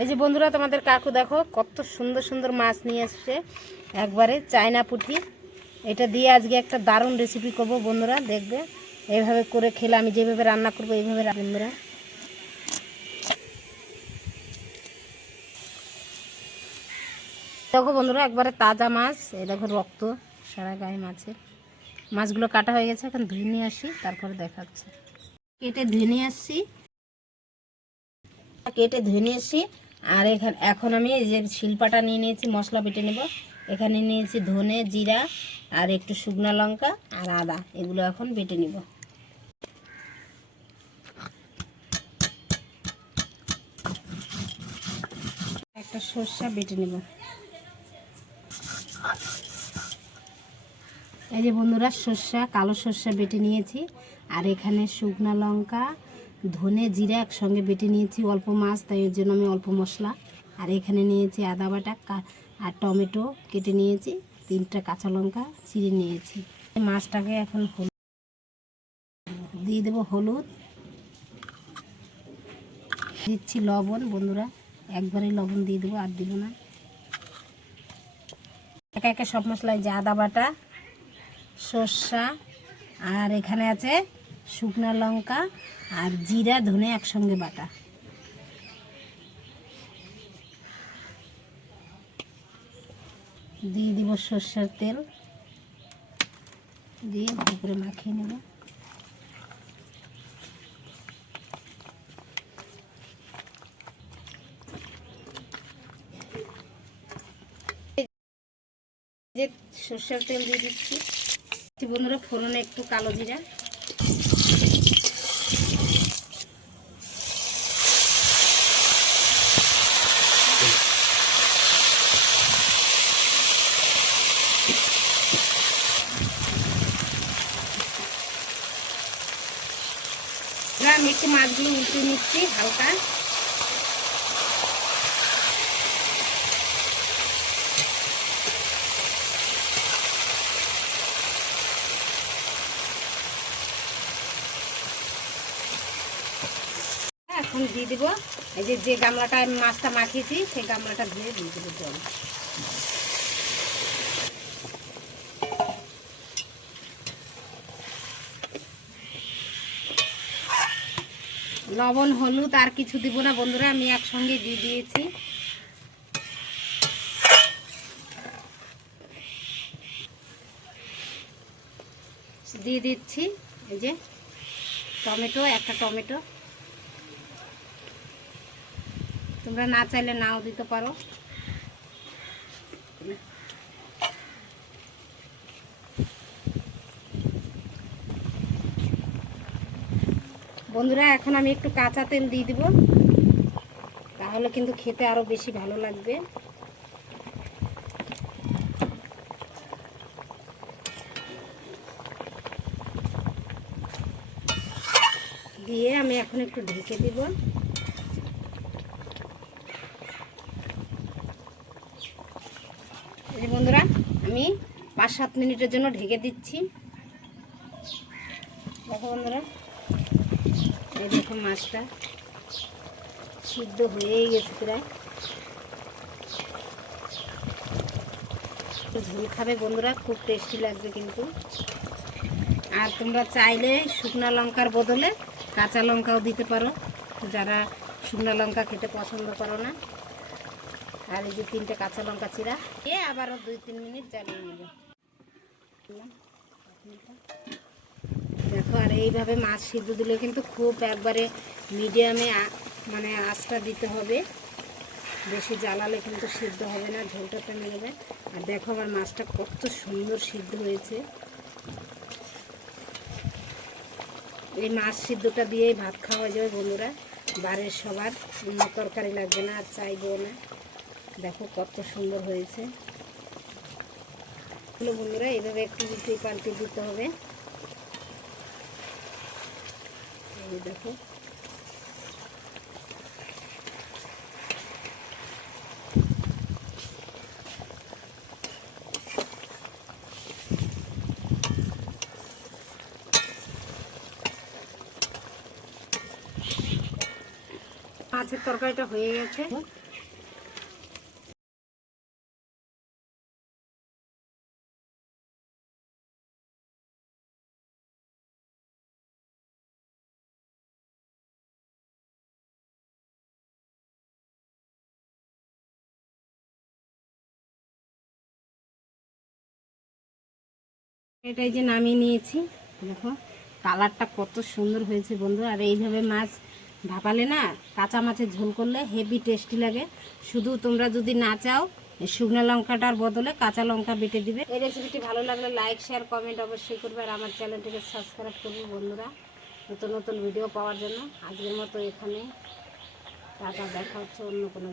এই যে বন্ধুরা, তোমাদের কাকু দেখো কত সুন্দর সুন্দর মাছ নিয়ে এসছে। একবারে চায়না পুঁটি। এটা দিয়ে আজকে একটা দারুণ রেসিপি করব বন্ধুরা, দেখবে? এইভাবে করে খেলে আমি যেভাবে রান্না করব, এইভাবে বন্ধুরা। দেখো বন্ধুরা, একবারে তাজা মাছ। এই দেখো রক্ত, সারা গায়ে মাছের। মাছগুলো কাটা হয়ে গেছে, এখন ধুয়ে নিয়ে আসি, তারপরে দেখাচ্ছে। কেটে ধুয়ে নিয়ে আসছি কেটে ধুয়ে নিয়ে এসছি আর এখানে, এখন আমি যে শিল্পাটা নিয়ে নিয়েছি, মশলা বেটে নেব। এখানে নিয়েছি ধনে, জিরা আর একটু শুকনো লঙ্কা আর আদা। এগুলো এখন বেটে নিব। একটা সর্ষা বেটে নেব। এই যে বন্ধুরা, সর্ষা, কালো সর্ষা বেটে নিয়েছি। আর এখানে শুকনো লঙ্কা ধনে জিরা একসঙ্গে বেটে নিয়েছি, অল্প মাছ, তাই এর জন্য আমি অল্প মশলা। আর এখানে নিয়েছি আদা বাটা আর টমেটো কেটে নিয়েছি, তিনটা কাঁচা লঙ্কা চিড়ে নিয়েছি। মাছটাকে এখন হলুদ দিয়ে দেবো হলুদ। দিচ্ছি লবণ, বন্ধুরা, একবারে লবণ দিয়ে দেবো, আর দিব না। একা একা সব মশলায় যে আদা বাটা, সর্ষা, আর এখানে আছে শুকনো লঙ্কা আর জিরা, ধনে একসঙ্গে বাটা। দিয়ে দিব সর্ষের তেল। দিয়ে করে মাখিয়ে নেব। সর্ষের তেল দিয়ে দিচ্ছি। বন্ধুরা, ফোড়নে একটু কালো জিরা। এবার আমি একটু মাছগুলো উল্টে নিচ্ছি, হালকা। এখন দিয়ে দিব। এই যে যে গামলাটা মাছটা মাখিয়েছি, সেই গামলাটা ধুয়ে দিয়ে দেবো জল। লবণ, হলুদ আর কিছু দিব না বন্ধুরা, আমি একসঙ্গে দিয়ে দিয়েছি। দিয়ে দিচ্ছি, এই যে টমেটো, একটা টমেটো। তোমরা না চাইলে নাও দিতে পারো। বন্ধুরা, এখন আমি একটু কাঁচা তেল দিয়ে দিব। তাহলে কিন্তু খেতে আরও বেশি ভালো লাগবে। দিয়ে আমি এখন একটু ঢেকে দিব। বন্ধুরা, আমি পাঁচ সাত মিনিটের জন্য ঢেকে দিচ্ছি। দেখো বন্ধুরা। এই দেখো মাছটা সিদ্ধ হয়েই গেছে প্রায়। ঝোল খাবে বন্ধুরা, খুব টেস্টি লাগবে কিন্তু। আর তোমরা চাইলে শুকনো লঙ্কার বদলে কাঁচা লঙ্কাও দিতে পারো। যারা শুকনো লঙ্কা খেতে পছন্দ করো না, আর এই যে তিনটে কাঁচা লঙ্কা চিরা দিয়ে আবারও দুই তিন মিনিট জ্বালিয়ে নেব। এইভাবে মাছ সিদ্ধ দিলে কিন্তু খুব একবারে মিডিয়ামে মানে আঁচটা দিতে হবে। বেশি জ্বালালে কিন্তু সিদ্ধ হবে না, ঝোলটা তেমে যাবে। আর দেখো আমার মাছটা কত সুন্দর সিদ্ধ হয়েছে। এই মাছ সিদ্ধটা দিয়েই ভাত খাওয়া যাবে বন্ধুরা। বাড়ির সবার, অন্য তরকারি লাগবে না, আর চাইব না। দেখো কত সুন্দর হয়েছে। বন্ধুরা, এইভাবে একটু উল্টে পাল্টে দিতে হবে। এই দেখো। মাছের তরকারিটা হয়ে গেছে। এটাই যে নামিয়ে নিয়েছি। দেখো, কালারটা কত সুন্দর হয়েছে বন্ধু। আর এইভাবে মাছ ভাপালে না, কাঁচা মাছের ঝোল করলে হেভি টেস্টি লাগে। শুধু তোমরা যদি না চাও শুকনো লঙ্কাটার বদলে কাঁচা লঙ্কা বেটে দিবে। এই রেসিপিটি ভালো লাগলে লাইক শেয়ার কমেন্ট অবশ্যই করবে। আর আমার চ্যানেলটিকে সাবস্ক্রাইব করবে বন্ধুরা। নতুন নতুন ভিডিও পাওয়ার জন্য। আজকের মতো এখানে। টাটা, দেখা হচ্ছে অন্য কোনো